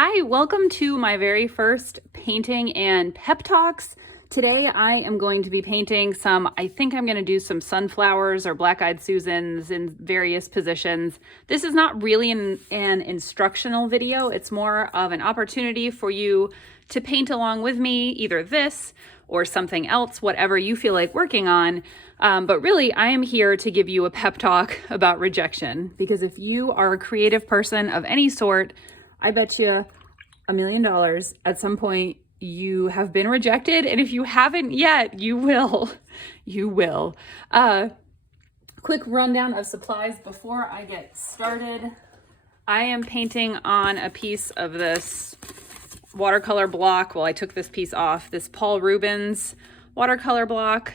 Hi, welcome to my very first painting and pep talks. Today I am going to be painting I think I'm going to do some sunflowers or black-eyed Susans in various positions. This is not really an instructional video. It's more of an opportunity for you to paint along with me, either this or something else, whatever you feel like working on. But really, I am here to give you a pep talk about rejection, because if you are a creative person of any sort, I bet you $1 million at some point you have been rejected. And if you haven't yet, you will. You will. Quick rundown of supplies before I get started. I am painting on a piece of this watercolor block. Well, I took this piece off, this Paul Rubens watercolor block.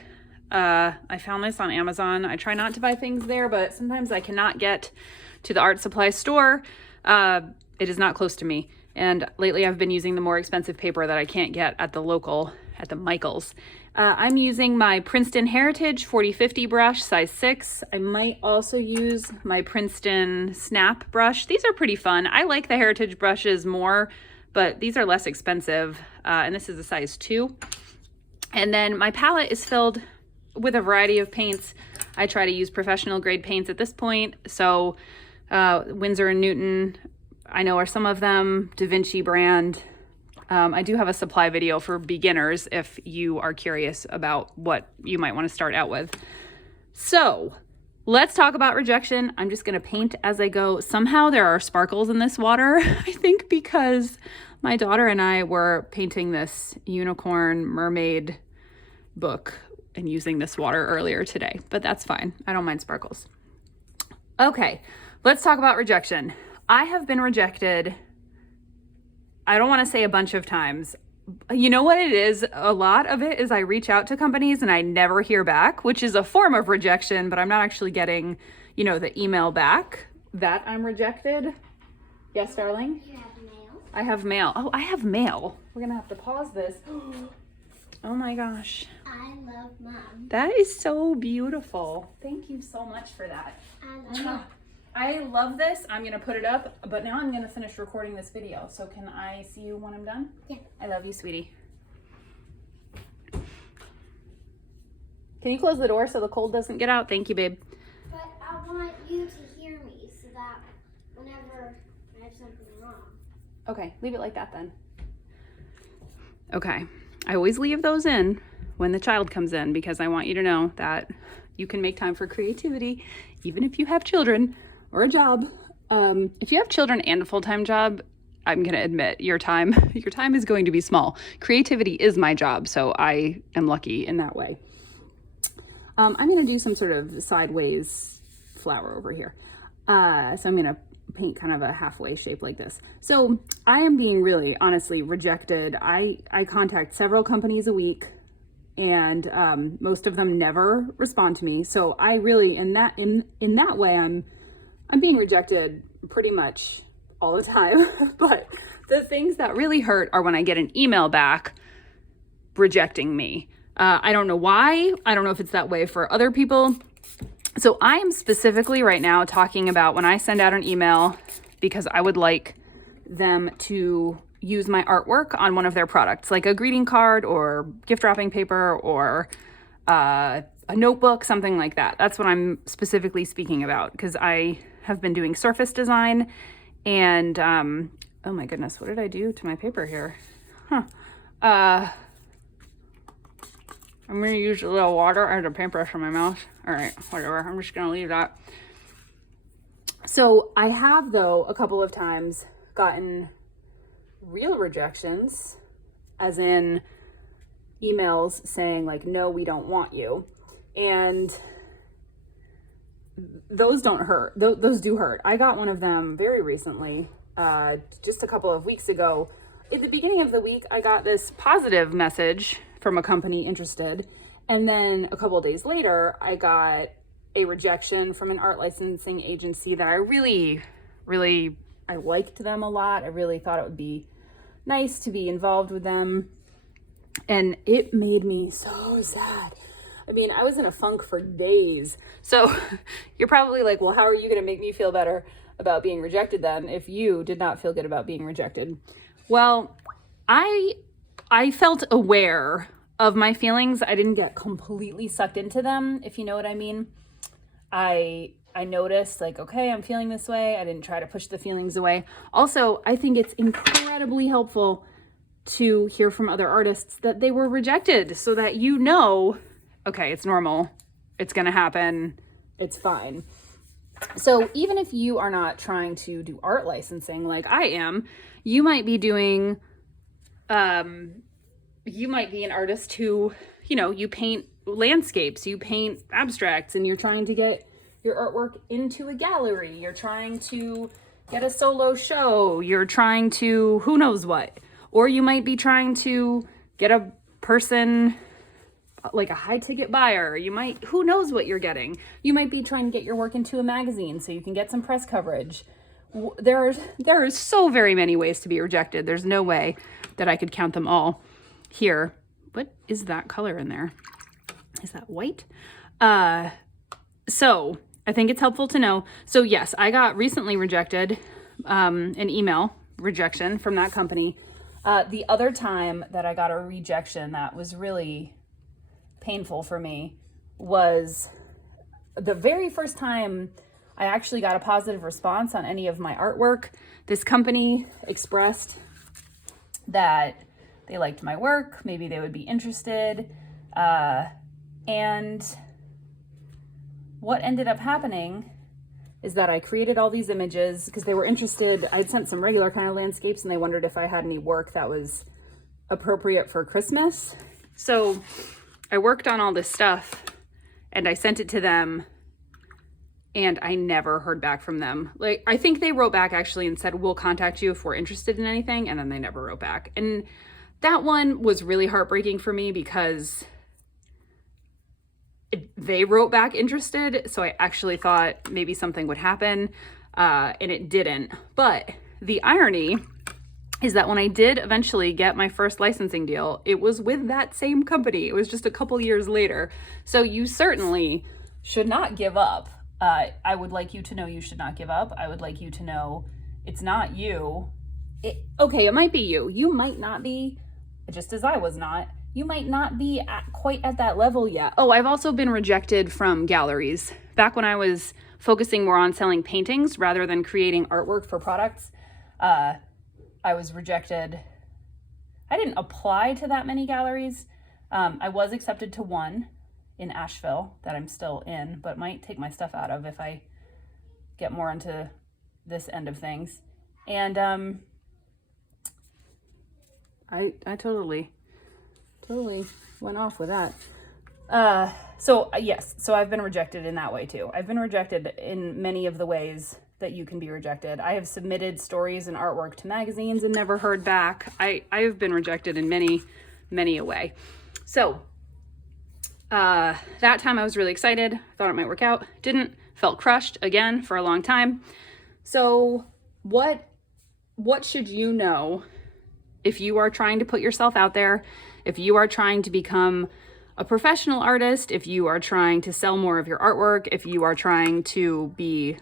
I found this on Amazon. I try not to buy things there, but sometimes I cannot get to the art supply store. It is not close to me. And lately I've been using the more expensive paper that I can't get at the Michaels. I'm using my Princeton Heritage 4050 brush, size 6. I might also use my Princeton Snap brush. These are pretty fun. I like the Heritage brushes more, but these are less expensive. And this is a size 2. And then my palette is filled with a variety of paints. I try to use professional grade paints at this point. So Winsor & Newton, I know are some of them, Da Vinci brand. I do have a supply video for beginners if you are curious about what you might want to start out with. So let's talk about rejection. I'm just going to paint as I go. Somehow there are sparkles in this water, I think because my daughter and I were painting this unicorn mermaid book and using this water earlier today, but that's fine. I don't mind sparkles. Okay, let's talk about rejection. I have been rejected, I don't want to say a bunch of times. You know what it is? A lot of it is I reach out to companies and I never hear back, which is a form of rejection, but I'm not actually getting, the email back that I'm rejected. Yes, darling? You have mail? I have mail. Oh, I have mail. We're going to have to pause this. Oh my gosh. I love Mom. That is so beautiful. Thank you so much for that. I love this. I'm going to put it up, but now I'm going to finish recording this video. So can I see you when I'm done? Yeah. I love you, sweetie. Can you close the door so the cold doesn't get out? Thank you, babe. But I want you to hear me so that whenever I have something wrong. Okay, leave it like that then. Okay, I always leave those in when the child comes in because I want you to know that you can make time for creativity even if you have children or a job. If you have children and a full-time job, I'm going to admit your time is going to be small. Creativity is my job, so I am lucky in that way. I'm going to do some sort of sideways flower over here. So I'm going to paint kind of a halfway shape like this. So I am being really, honestly, rejected. I contact several companies a week, and most of them never respond to me. So I really, in that way, I'm being rejected pretty much all the time. But the things that really hurt are when I get an email back rejecting me. I don't know why. I don't know if it's that way for other people. So I am specifically right now talking about when I send out an email because I would like them to use my artwork on one of their products, like a greeting card or gift wrapping paper or a notebook, something like that. That's what I'm specifically speaking about because I have been doing surface design and, oh my goodness, what did I do to my paper here? I'm going to use a little water. I had a paintbrush on my mouth. All right, whatever. I'm just going to leave that. So I have, though, a couple of times gotten real rejections, as in emails saying like, no, we don't want you. And those don't hurt. Those do hurt. I got one of them very recently, just a couple of weeks ago. At the beginning of the week, I got this positive message from a company interested. And then a couple of days later, I got a rejection from an art licensing agency that I really liked them a lot. I really thought it would be nice to be involved with them. And it made me so sad. I mean, I was in a funk for days. So you're probably like, well, how are you going to make me feel better? about being rejected then if you did not feel good about being rejected? Well, I felt aware of my feelings. I didn't get completely sucked into them, if you know what I mean. I noticed, like, okay, I'm feeling this way. I didn't try to push the feelings away. Also, I think it's incredibly helpful to hear from other artists that they were rejected so that you know, okay, it's normal. It's going to happen. It's fine. So even if you are not trying to do art licensing like I am, you might be doing, you might be an artist who, you know, you paint landscapes, you paint abstracts, and you're trying to get your artwork into a gallery. You're trying to get a solo show. You're trying to who knows what. Or you might be trying to get a person, like a high ticket buyer. You might, who knows what you're getting. You might be trying to get your work into a magazine so you can get some press coverage. There are so very many ways to be rejected. There's no way that I could count them all here. What is that color in there? Is that white? So I think it's helpful to know. So yes, I got recently rejected, an email rejection from that company. The other time that I got a rejection that was really painful for me was the very first time I actually got a positive response on any of my artwork. This company expressed that they liked my work, maybe they would be interested, and what ended up happening is that I created all these images because they were interested. I'd sent some regular kind of landscapes and they wondered if I had any work that was appropriate for Christmas. So I worked on all this stuff and I sent it to them and I never heard back from them. Like, I think they wrote back actually and said, we'll contact you if we're interested in anything. And then they never wrote back. And that one was really heartbreaking for me because they wrote back interested, so I actually thought maybe something would happen, and it didn't. But the irony is that when I did eventually get my first licensing deal, it was with that same company. It was just a couple years later. So you certainly should not give up. I would like you to know you should not give up. I would like you to know it's not you. Okay, it might be you. You might not be, just as I was not. You might not be quite at that level yet. Oh, I've also been rejected from galleries. Back when I was focusing more on selling paintings rather than creating artwork for products, I was rejected. I didn't apply to that many galleries. I was accepted to one in Asheville that I'm still in, but might take my stuff out of if I get more into this end of things. And I totally went off with that. Yes, so I've been rejected in that way too. I've been rejected in many of the ways that you can be rejected. I have submitted stories and artwork to magazines and never heard back. I have been rejected in many a way. So that time I was really excited, thought it might work out. Didn't, felt crushed again for a long time. So what should you know if you are trying to put yourself out there? If you are trying to become a professional artist, if you are trying to sell more of your artwork, if you are trying to be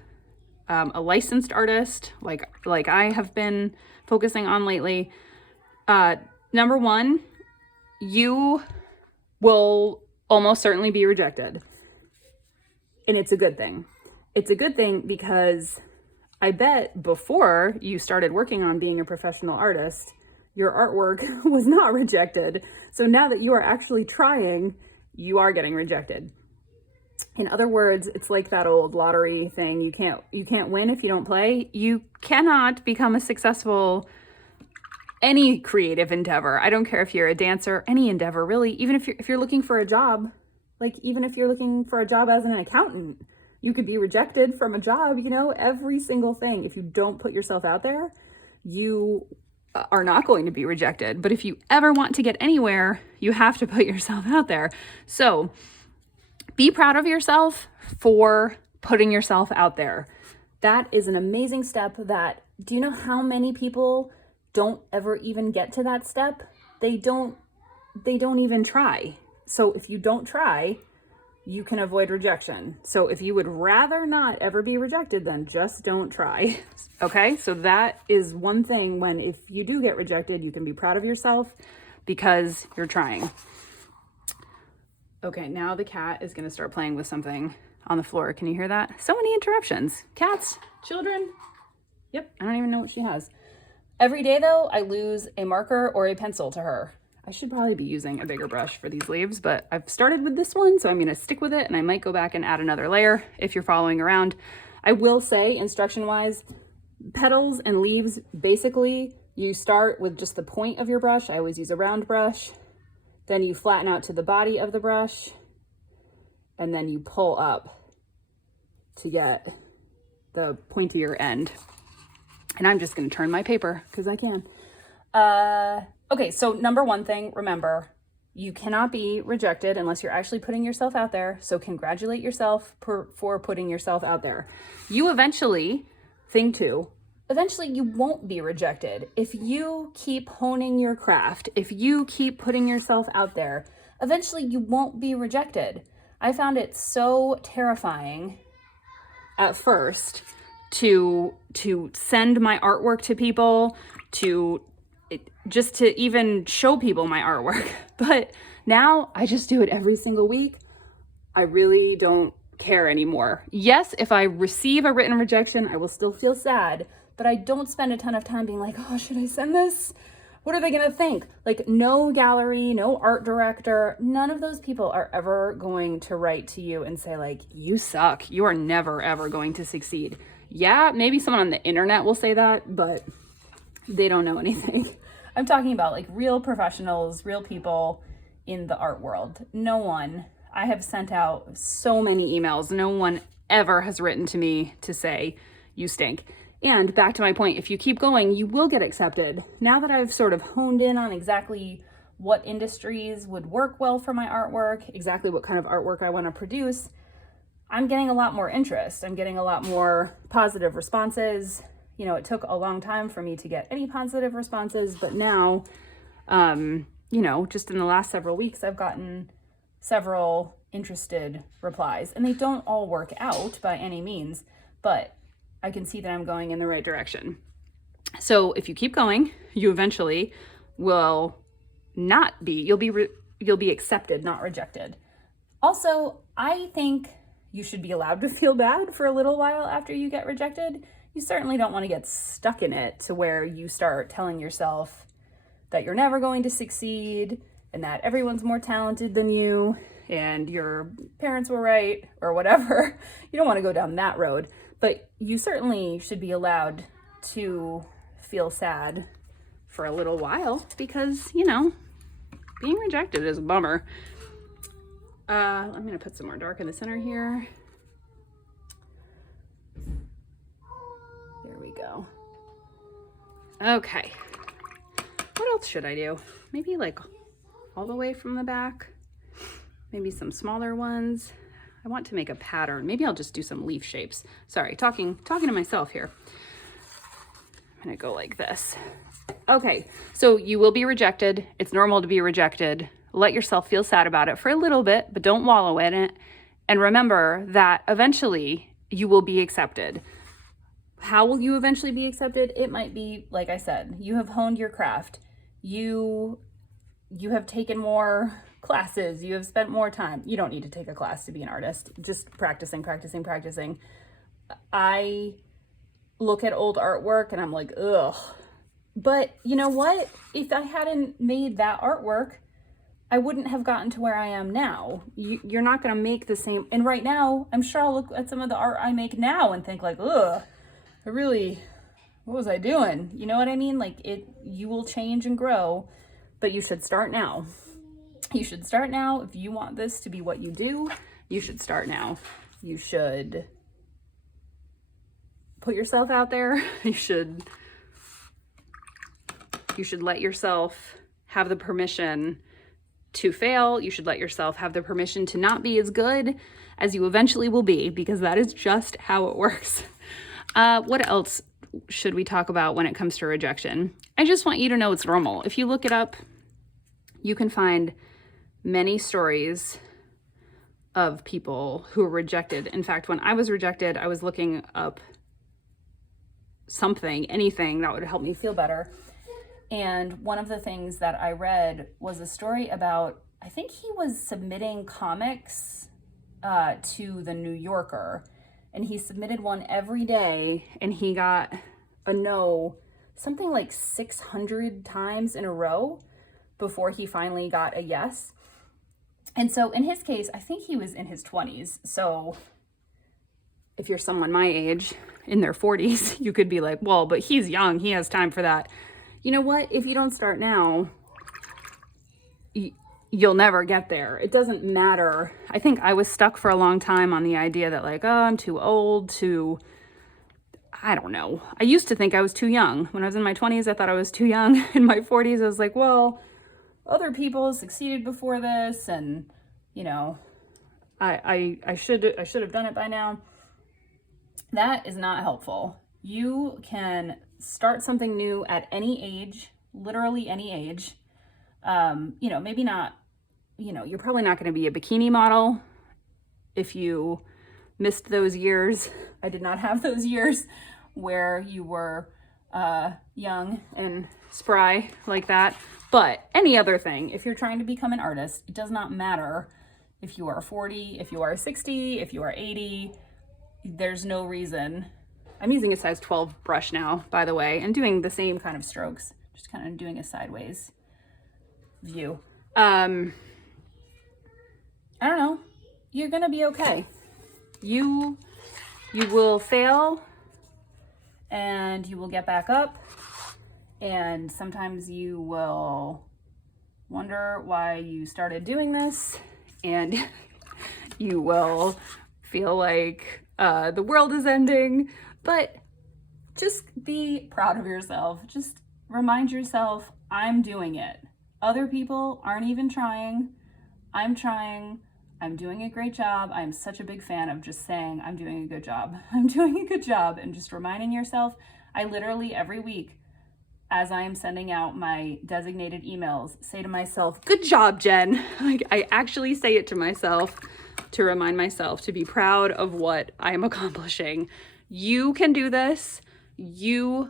a licensed artist, like I have been focusing on lately, number one, you will almost certainly be rejected. And it's a good thing. It's a good thing because I bet before you started working on being a professional artist, your artwork was not rejected. So now that you are actually trying, you are getting rejected. In other words, it's like that old lottery thing. You can't win if you don't play. You cannot become a successful any creative endeavor. I don't care if you're a dancer, any endeavor really. Even if you're looking for a job, like even if you're looking for a job as an accountant, you could be rejected from a job, every single thing. If you don't put yourself out there, you are not going to be rejected. But if you ever want to get anywhere, you have to put yourself out there. So be proud of yourself for putting yourself out there. That is an amazing step do you know how many people don't ever even get to that step? They don't even try. So if you don't try, you can avoid rejection. So if you would rather not ever be rejected, then just don't try. Okay, so that is one thing when if you do get rejected, you can be proud of yourself because you're trying. Okay, now the cat is gonna start playing with something on the floor. Can you hear that? So many interruptions. Cats, children. Yep, I don't even know what she has. Every day though, I lose a marker or a pencil to her. I should probably be using a bigger brush for these leaves, but I've started with this one, so I'm gonna stick with it, and I might go back and add another layer if you're following around. I will say, instruction-wise, petals and leaves, basically, you start with just the point of your brush. I always use a round brush. Then you flatten out to the body of the brush, and then you pull up to get the pointier end. And I'm just gonna turn my paper, because I can. Okay, so number one thing, remember, you cannot be rejected unless you're actually putting yourself out there. So congratulate yourself for putting yourself out there. You eventually, thing two, eventually you won't be rejected. If you keep honing your craft, if you keep putting yourself out there, eventually you won't be rejected. I found it so terrifying at first to send my artwork to people, just to even show people my artwork. But now I just do it every single week. I really don't care anymore. Yes, if I receive a written rejection, I will still feel sad, but I don't spend a ton of time being like, oh, should I send this? What are they gonna think? Like, no gallery, no art director, none of those people are ever going to write to you and say like, you suck. You are never, ever going to succeed. Yeah, maybe someone on the internet will say that, but they don't know anything. I'm talking about like real professionals, real people in the art world. No one, I have sent out so many emails. No one ever has written to me to say, you stink. And back to my point, if you keep going, you will get accepted. Now that I've sort of honed in on exactly what industries would work well for my artwork, exactly what kind of artwork I want to produce, I'm getting a lot more interest. I'm getting a lot more positive responses. You know, it took a long time for me to get any positive responses, but now, you know, just in the last several weeks, I've gotten several interested replies, and they don't all work out by any means, but I can see that I'm going in the right direction. So if you keep going, you eventually will not be, you'll be accepted, not rejected. Also, I think you should be allowed to feel bad for a little while after you get rejected. You certainly don't want to get stuck in it to where you start telling yourself that you're never going to succeed and that everyone's more talented than you and your parents were right or whatever. You don't want to go down that road, but you certainly should be allowed to feel sad for a little while because, you know, being rejected is a bummer. I'm going to put some more dark in the center here. There we go. Okay. What else should I do? Maybe like all the way from the back. Maybe some smaller ones. I want to make a pattern. Maybe I'll just do some leaf shapes. Sorry, talking to myself here. I'm gonna go like this. Okay, so you will be rejected. It's normal to be rejected. Let yourself feel sad about it for a little bit, but don't wallow in it. And remember that eventually you will be accepted. How will you eventually be accepted? It might be, like I said, you have honed your craft. You have taken more classes. You have spent more time. You don't need to take a class to be an artist. Just practicing. I look at old artwork and I'm like, ugh. But you know what? If I hadn't made that artwork, I wouldn't have gotten to where I am now. You're not going to make the same. And right now, I'm sure I'll look at some of the art I make now and think like, ugh, what was I doing? You know what I mean? Like you will change and grow, but you should start now. You should start now. If you want this to be what you do, you should start now. You should put yourself out there. You should let yourself have the permission to fail. You should let yourself have the permission to not be as good as you eventually will be, because that is just how it works. What else should we talk about when it comes to rejection? I just want you to know it's normal. If you look it up, you can find many stories of people who were rejected. In fact, when I was rejected, I was looking up anything that would help me feel better. And one of the things that I read was a story about, I think he was submitting comics to the New Yorker, and he submitted one every day, and he got a no something like 600 times in a row before he finally got a yes. And so in his case, I think he was in his 20s. So if you're someone my age in their 40s, you could be like, well, but he's young, he has time for that. You know what? If you don't start now, you'll never get there. It doesn't matter. I think I was stuck for a long time on the idea that like, oh, I'm too old to, I don't know. I used to think I was too young. When I was in my 20s, I thought I was too young. In my 40s, I was like, well, other people succeeded before this, and you know, I should have done it by now. That is not helpful. You can start something new at any age, literally any age. You know, maybe not, you know, you're probably not going to be a bikini model if you missed those years. I did not have those years where you were young and spry like that. But any other thing, if you're trying to become an artist, it does not matter if you are 40, if you are 60, if you are 80, there's no reason. I'm using a size 12 brush now, by the way, and doing the same kind of strokes, just kind of doing a sideways view. I don't know. You're gonna be okay. You will fail, and you will get back up, and sometimes you will wonder why you started doing this, and you will feel like the world is ending, but just be proud of yourself. Just remind yourself, I'm doing it. Other people aren't even trying. I'm trying. I'm doing a great job. I'm such a big fan of just saying, I'm doing a good job. I'm doing a good job. And just reminding yourself, I literally every week, as I am sending out my designated emails, say to myself, good job, Jen. Like, I actually say it to myself to remind myself to be proud of what I am accomplishing. You can do this. You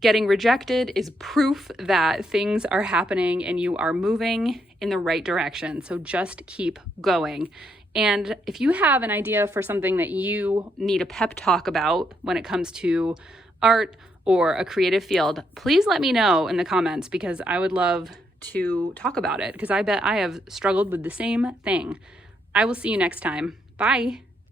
getting rejected is proof that things are happening and you are moving in the right direction. So just keep going. And if you have an idea for something that you need a pep talk about when it comes to art or a creative field, please let me know in the comments, because I would love to talk about it, because I bet I have struggled with the same thing. I will see you next time. Bye.